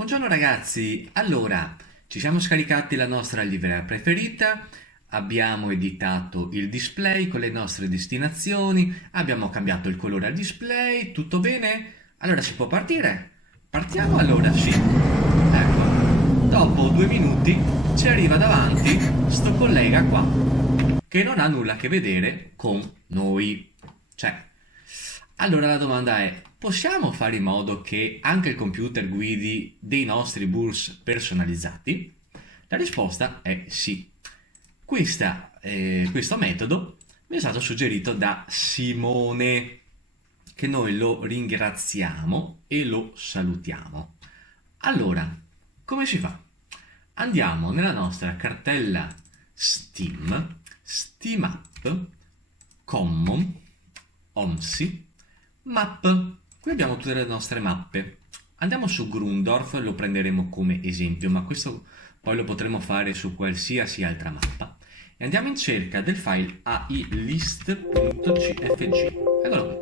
Buongiorno ragazzi, allora ci siamo scaricati la nostra livrea preferita, abbiamo editato il display con le nostre destinazioni, abbiamo cambiato il colore al display, tutto bene? Allora si può partire? Partiamo allora, sì. Ecco, dopo 2 minuti ci arriva davanti sto collega qua, che non ha nulla a che vedere con noi. Cioè, allora la domanda è, possiamo fare in modo che anche il computer guidi dei nostri bus personalizzati? La risposta è sì. Questo metodo mi è stato suggerito da Simone, che noi lo ringraziamo e lo salutiamo. Allora, come si fa? Andiamo nella nostra cartella Steam, Steam App, Common, OMSI, Map. Qui abbiamo tutte le nostre mappe. Andiamo su Grundorf, lo prenderemo come esempio, ma questo poi lo potremo fare su qualsiasi altra mappa. E andiamo in cerca del file ailist.cfg. Eccolo qui.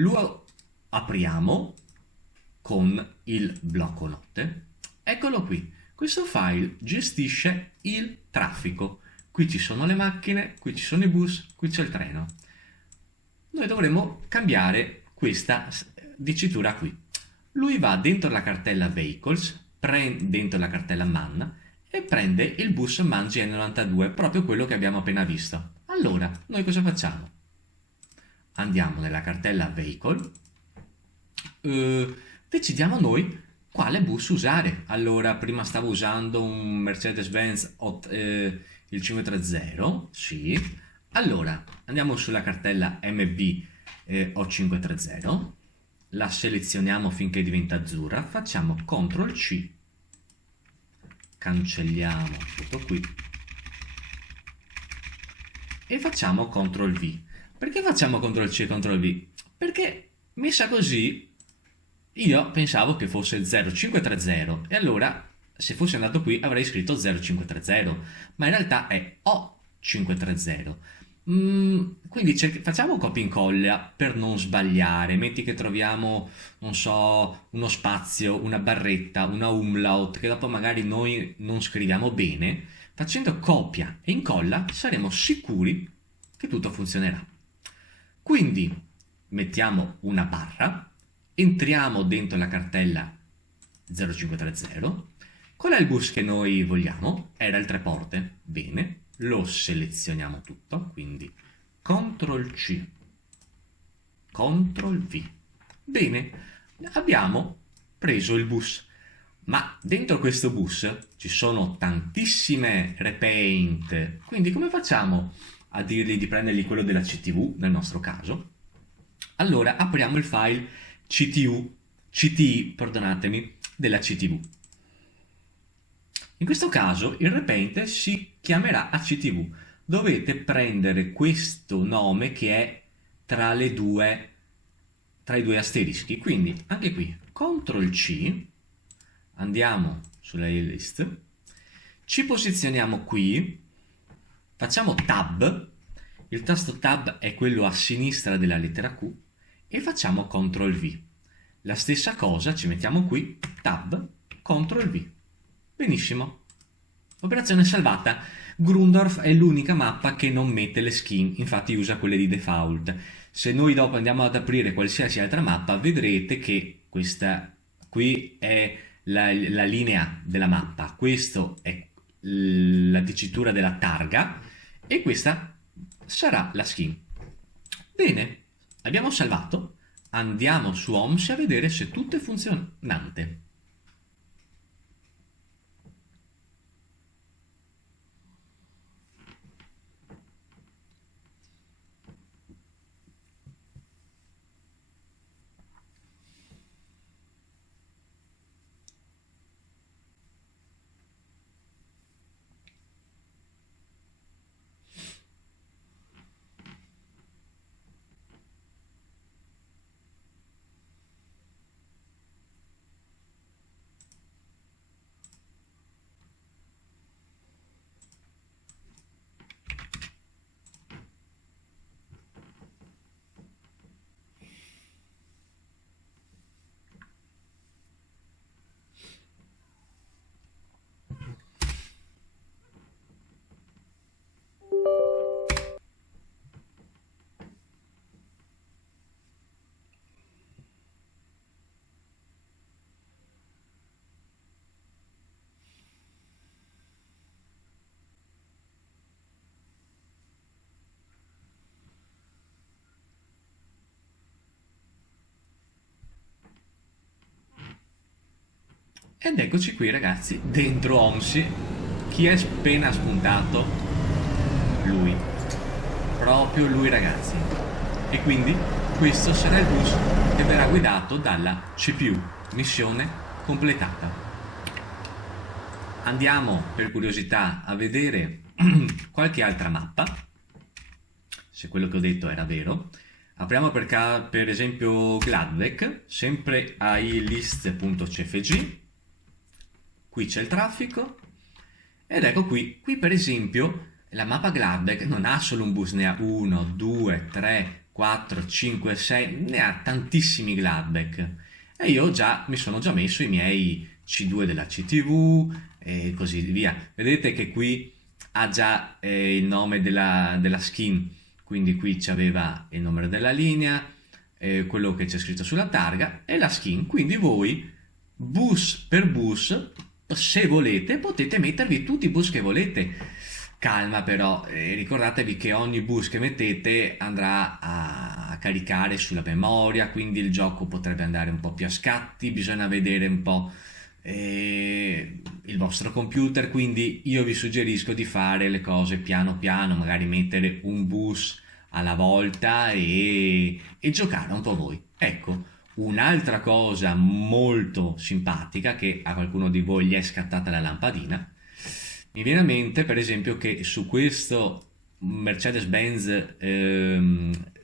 Lo apriamo con il blocco note. Eccolo qui. Questo file gestisce il traffico. Qui ci sono le macchine, qui ci sono i bus, qui c'è il treno. Noi dovremo cambiare questa dicitura qui. Lui va dentro la cartella Vehicles, dentro la cartella Man e prende il bus Man GN92, proprio quello che abbiamo appena visto. Allora, noi cosa facciamo? Andiamo nella cartella Vehicle, decidiamo noi quale bus usare. Allora, prima stavo usando un Mercedes-Benz il 530, sì. Allora, andiamo sulla cartella MB O530, la selezioniamo finché diventa azzurra, facciamo CTRL C, cancelliamo tutto qui e facciamo CTRL V. Perché facciamo CTRL C e CTRL V? Perché messa così io pensavo che fosse 0530 e allora se fossi andato qui avrei scritto 0530, ma in realtà è O530. Quindi facciamo copia e incolla per non sbagliare. Metti che troviamo, non so, uno spazio, una barretta, una umlaut che dopo magari noi non scriviamo bene. Facendo copia e incolla saremo sicuri che tutto funzionerà. Quindi mettiamo una barra, entriamo dentro la cartella 0530. Qual è il bus che noi vogliamo? Era il tre porte. Bene, lo selezioniamo tutto, quindi CTRL C, CTRL V. Bene, abbiamo preso il bus, ma dentro questo bus ci sono tantissime repaint, quindi come facciamo a dirgli di prendergli quello della CTV nel nostro caso? Allora apriamo il file CTI, perdonatemi, della CTV. In questo caso il repaint si chiamerà ACTV. Dovete prendere questo nome che è tra i due asterischi. Quindi anche qui CTRL C, andiamo sulla list, ci posizioniamo qui, facciamo Tab, il tasto Tab è quello a sinistra della lettera Q, e facciamo CTRL V. La stessa cosa, ci mettiamo qui, Tab, CTRL V. Benissimo. Operazione salvata. Grundorf è l'unica mappa che non mette le skin, infatti usa quelle di default. Se noi dopo andiamo ad aprire qualsiasi altra mappa, vedrete che questa qui è la linea della mappa, questo è la dicitura della targa e questa sarà la skin. Bene, abbiamo salvato, andiamo su OMS a vedere se tutto è funzionante. Ed eccoci qui ragazzi, dentro OMSI. Chi è appena spuntato? Lui. Proprio lui ragazzi. E quindi questo sarà il bus che verrà guidato dalla CPU. Missione completata. Andiamo per curiosità a vedere qualche altra mappa, se quello che ho detto era vero. Apriamo per esempio Gladbeck, sempre a ilist.cfg. Qui c'è il traffico ed ecco qui per esempio la mappa Gladbeck non ha solo un bus, ne ha 1, 2, 3, 4, 5, 6, ne ha tantissimi Gladbeck e io mi sono già messo i miei C2 della CTV e così via. Vedete che qui ha già il nome della skin, quindi qui c'aveva il numero della linea, quello che c'è scritto sulla targa e la skin, quindi voi bus per bus, se volete, potete mettervi tutti i bus che volete. Calma però, ricordatevi che ogni bus che mettete andrà a caricare sulla memoria, quindi il gioco potrebbe andare un po' più a scatti, bisogna vedere un po' il vostro computer, quindi io vi suggerisco di fare le cose piano piano, magari mettere un bus alla volta e giocare un po' voi. Ecco, un'altra cosa molto simpatica che a qualcuno di voi gli è scattata la lampadina, mi viene a mente per esempio che su questo Mercedes-Benz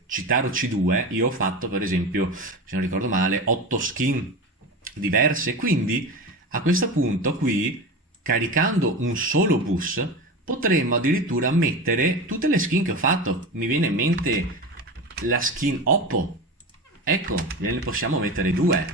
Citaro C2 io ho fatto per esempio, se non ricordo male, 8 skin diverse, quindi a questo punto qui, caricando un solo bus, potremmo addirittura mettere tutte le skin che ho fatto. Mi viene in mente la skin Oppo, ecco, ne possiamo mettere 2.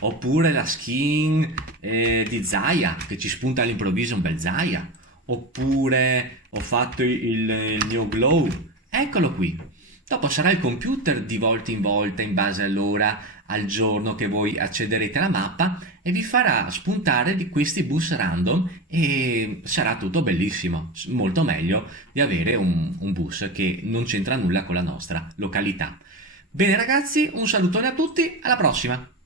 Oppure la skin di Zaya, che ci spunta all'improvviso un bel Zaya. Oppure ho fatto il Neo Glow, eccolo qui. Dopo sarà il computer di volta in volta, in base all'ora, al giorno che voi accederete alla mappa, e vi farà spuntare di questi bus random e sarà tutto bellissimo, molto meglio di avere un bus che non c'entra nulla con la nostra località. Bene ragazzi, un salutone a tutti, alla prossima!